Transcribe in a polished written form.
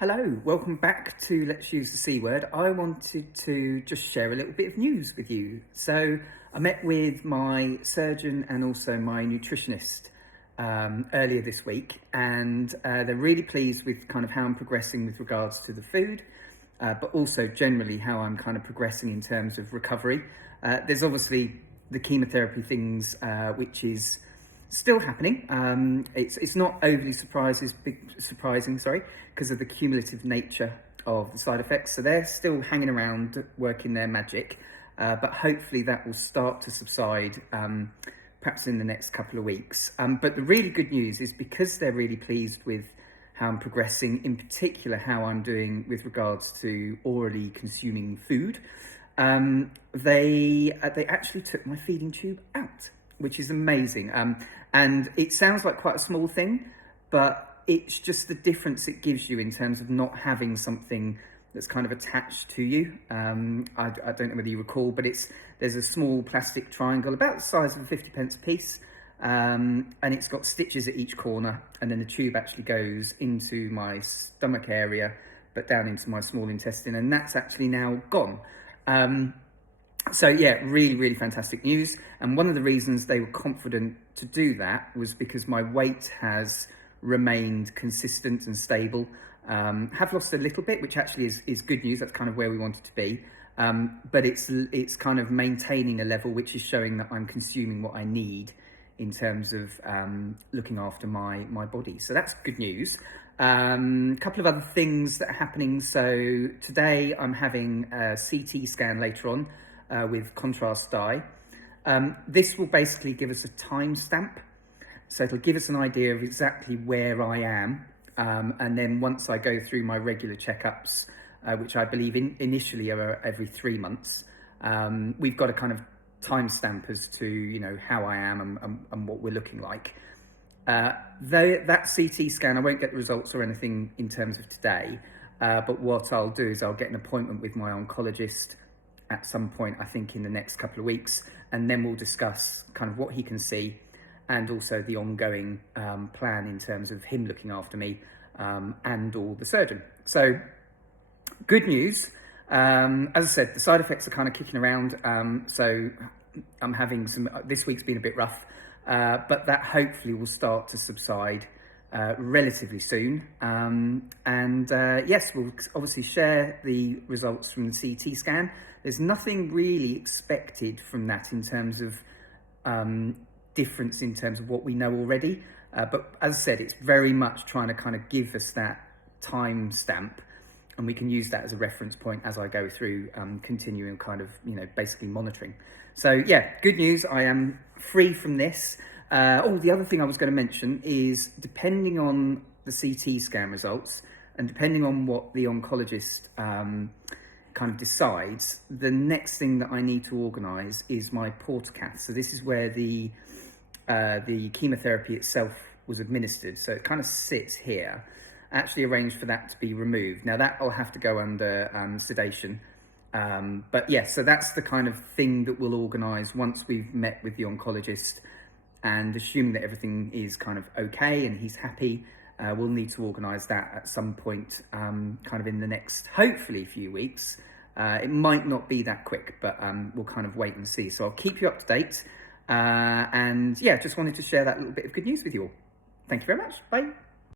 Hello, welcome back to Let's Use the C Word. I wanted to just share a little bit of news with you. So I met with my surgeon and also my nutritionist earlier this week, and they're really pleased with kind of how I'm progressing with regards to the food, but also generally how I'm kind of progressing in terms of recovery. There's obviously the chemotherapy things, which is still happening. It's not overly surprising, because of the cumulative nature of the side effects. So they're still hanging around, working their magic, but hopefully that will start to subside, perhaps in the next couple of weeks. But the really good news is because they're really pleased with how I'm progressing, in particular how I'm doing with regards to orally consuming food. They actually took my feeding tube out, which is amazing. And it sounds like quite a small thing, but it's just the difference it gives you in terms of not having something that's kind of attached to you. I don't know whether you recall, but there's a small plastic triangle about the size of a 50p piece, and it's got stitches at each corner, and then the tube actually goes into my stomach area, but down into my small intestine, and that's actually now gone. So yeah, really, really fantastic news. And one of the reasons they were confident to do that was because my weight has remained consistent and stable. Have lost a little bit, which actually is good news. That's kind of where we wanted to be. But it's kind of maintaining a level which is showing that I'm consuming what I need in terms of looking after my body. So that's good news. A couple of other things that are happening. So today I'm having a CT scan later on with contrast dye. This will basically give us a timestamp. So it'll give us an idea of exactly where I am. And then once I go through my regular checkups, which I believe initially are every 3 months, we've got a kind of timestamp as to, how I am and what we're looking like. That CT scan, I won't get the results or anything in terms of today, but what I'll do is I'll get an appointment with my oncologist at some point, I think in the next couple of weeks, and then we'll discuss kind of what he can see and also the ongoing plan in terms of him looking after me and or the surgeon. So good news. As I said, the side effects are kind of kicking around, so I'm having this week's been a bit rough, but that hopefully will start to subside relatively soon. Yes, we'll obviously share the results from the CT scan. There's nothing really expected from that in terms of difference in terms of what we know already. But as I said, it's very much trying to kind of give us that time stamp, and we can use that as a reference point as I go through continuing kind of, basically monitoring. So yeah, good news. I am free from this. The other thing I was going to mention is, depending on the CT scan results and depending on what the oncologist kind of decides, the next thing that I need to organise is my portacath. So this is where the chemotherapy itself was administered. So it kind of sits here. I actually arranged for that to be removed. Now that will have to go under sedation. But yeah, so that's the kind of thing that we'll organise once we've met with the oncologist, and assuming that everything is kind of okay and he's happy, we'll need to organise that at some point, kind of in the next, hopefully, few weeks. It might not be that quick, but we'll kind of wait and see. So I'll keep you up to date. And yeah, just wanted to share that little bit of good news with you all. Thank you very much. Bye.